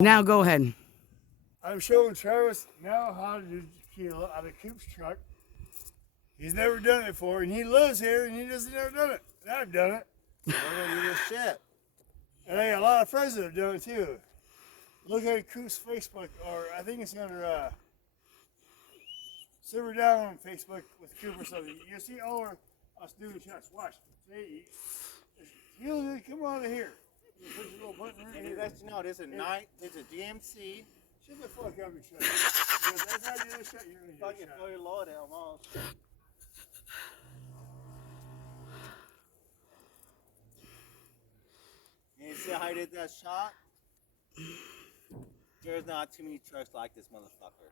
Now go ahead. I'm showing Travis now how to do tequila out of Coop's truck. He's never done it before, and he lives here, and he doesn't never done it. And I've done it. I'm gonna do this shit. And I got a lot of friends that have done it too. Look at Coop's Facebook, or I think it's under Silver Down on Facebook with Coop or something. You'll see all us doing shots. Watch. See, he'll come out of here. You push your little button right And here. let you know, there's a GMC. Shut the fuck up and shut up. Because that's how you do this shit, you're gonna Fucking get shot. fully loaded almost. And you see how I did that shot? There's not too many trucks like this motherfucker.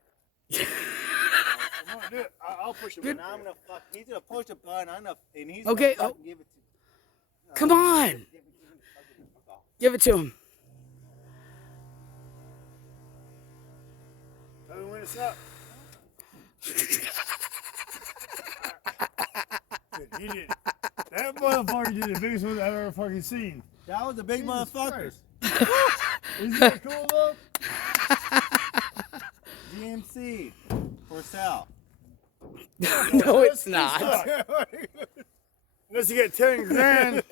I'm gonna do it. I'll push it. And I'm gonna fuck. He's gonna push the button. I'm gonna, and he's Okay, gonna fucking give it to. Come on. Give it to him. Tell me when it's up. He did. That motherfucker did the biggest one I've ever fucking seen. That was a big motherfucker. Isn't that cool though? GMC for sale. No, it's not. Unless you get 10 grand,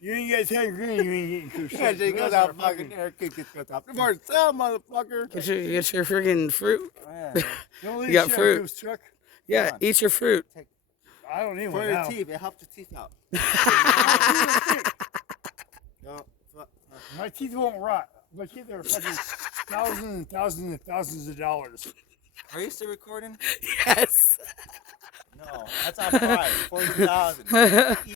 you ain't get 10 grand, you ain't getting cool shit. Yeah, she goes out fucking there, kick it goes up. For sale, motherfucker. Get your friggin' fruit. Yeah. Don't leave You got shit fruit. in Coop's truck. Yeah, eat your fruit. I don't need For one your now. teeth, it helps your teeth out. No, fuck. My teeth won't rot. My teeth are fucking thousands and thousands and thousands of dollars. Are you still recording? Yes. No, that's our price. 40,000.